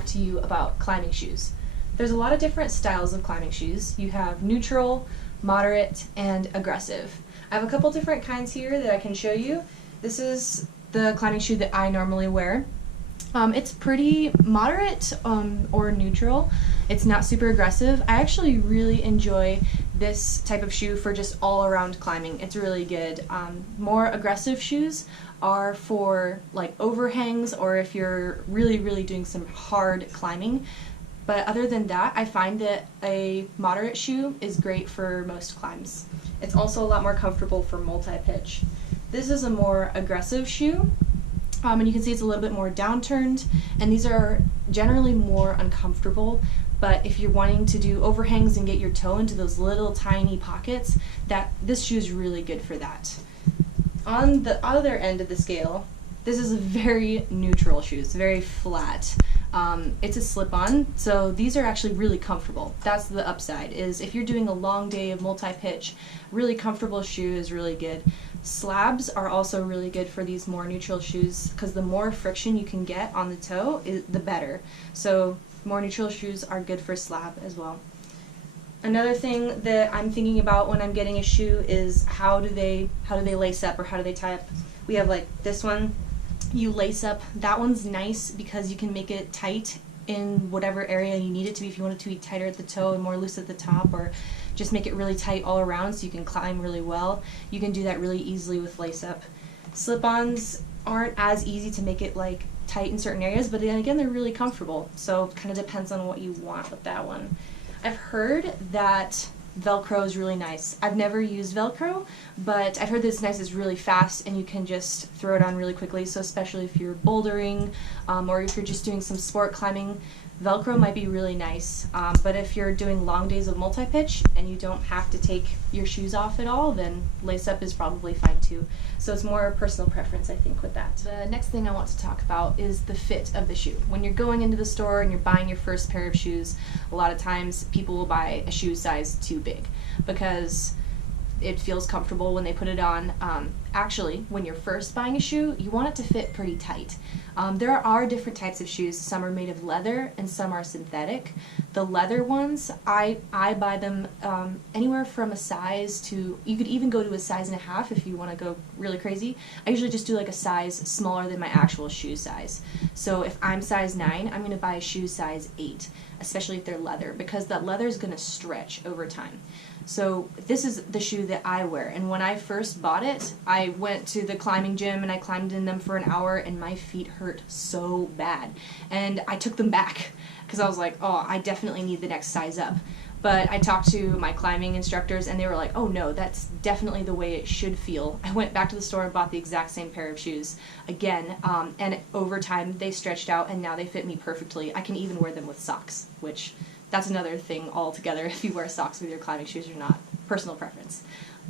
talk to you about climbing shoes. There's a lot of different styles of climbing shoes. You have neutral, moderate, and aggressive. I have a couple different kinds here that I can show you. This is the climbing shoe that I normally wear. It's pretty moderate or neutral. It's not super aggressive. I actually really enjoy this type of shoe for just all-around climbing. It's really good. More aggressive shoes are for like overhangs or if you're really doing some hard climbing. But other than that, I find that a moderate shoe is great for most climbs. It's also a lot more comfortable for multi-pitch. This is a more aggressive shoe. And you can see it's a little bit more downturned, and these are generally more uncomfortable, but if you're wanting to do overhangs and get your toe into those little tiny pockets, this shoe is really good for that. On the other end of the scale, this is a very neutral shoe. It's very flat. It's a slip-on, so these are actually really comfortable. That's the upside, is if you're doing a long day of multi-pitch, really comfortable shoe is really good. Slabs are also really good for these more neutral shoes because the more friction you can get on the toe, the better. So more neutral shoes are good for slab as well. Another thing that I'm thinking about when I'm getting a shoe is how do they lace up or how do they tie up. We have like this one, you lace up. That one's nice because you can make it tight in whatever area you need it to be. If you want it to be tighter at the toe and more loose at the top, or just make it really tight all around so you can climb really well, you can do that really easily with lace up. Slip-ons aren't as easy to make it like tight in certain areas, but then again they're really comfortable, so it kind of depends on what you want with that one. I've heard that Velcro is really nice. I've never used Velcro, but I've heard that it's nice, it's really fast, and you can just throw it on really quickly, so especially if you're bouldering or if you're just doing some sport climbing, Velcro might be really nice. But if you're doing long days of multi-pitch and you don't have to take your shoes off at all, then lace-up is probably fine too. So it's more a personal preference, I think, with that. The next thing I want to talk about is the fit of the shoe. When you're going into the store and you're buying your first pair of shoes, a lot of times people will buy a shoe size too big because it feels comfortable when they put it on. Actually, when you're first buying a shoe, you want it to fit pretty tight. There are different types of shoes. Some are made of leather and some are synthetic. The leather ones, I buy them anywhere from a size to, you could even go to a size and a half if you want to go really crazy. I usually just do like a size smaller than my actual shoe size. So if I'm size 9, I'm going to buy a shoe size 8, especially if they're leather, because that leather is going to stretch over time. So this is the shoe that I wear, and when I first bought it, I went to the climbing gym and I climbed in them for an hour and my feet hurt so bad. And I took them back because I was like, oh, I definitely need the next size up. But I talked to my climbing instructors and they were like, oh no, that's definitely the way it should feel. I went back to the store and bought the exact same pair of shoes again, and over time they stretched out and now they fit me perfectly. I can even wear them with socks, which that's another thing altogether, if you wear socks with your climbing shoes or not. Personal preference.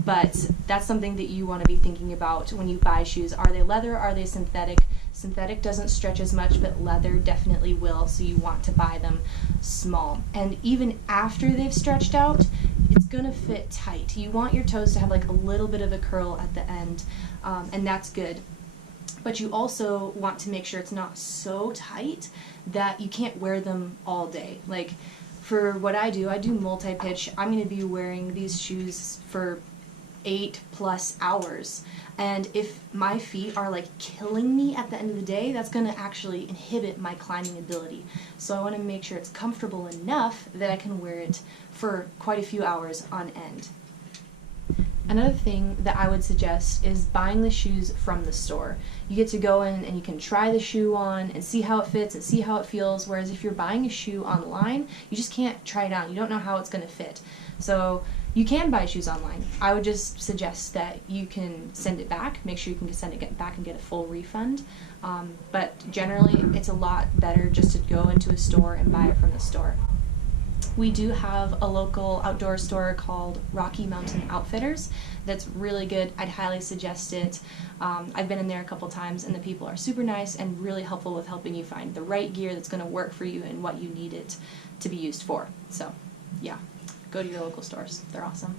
But that's something that you want to be thinking about when you buy shoes. Are they leather? Are they synthetic? Synthetic doesn't stretch as much, but leather definitely will, so you want to buy them small. And even after they've stretched out, it's going to fit tight. You want your toes to have like a little bit of a curl at the end, and that's good. But you also want to make sure it's not so tight that you can't wear them all day. Like, for what I do multi-pitch. I'm going to be wearing these shoes for 8+ hours. And if my feet are like killing me at the end of the day, that's going to actually inhibit my climbing ability. So I want to make sure it's comfortable enough that I can wear it for quite a few hours on end. Another thing that I would suggest is buying the shoes from the store. You get to go in and you can try the shoe on and see how it fits and see how it feels, whereas if you're buying a shoe online, you just can't try it on. You don't know how it's going to fit. So you can buy shoes online. I would just suggest that you can send it back, make sure you can send it back and get a full refund. But generally, it's a lot better just to go into a store and buy it from the store. We do have a local outdoor store called Rocky Mountain Outfitters that's really good. I'd highly suggest it. I've been in there a couple times and the people are super nice and really helpful with helping you find the right gear that's going to work for you and what you need it to be used for. So yeah, go to your local stores. They're awesome.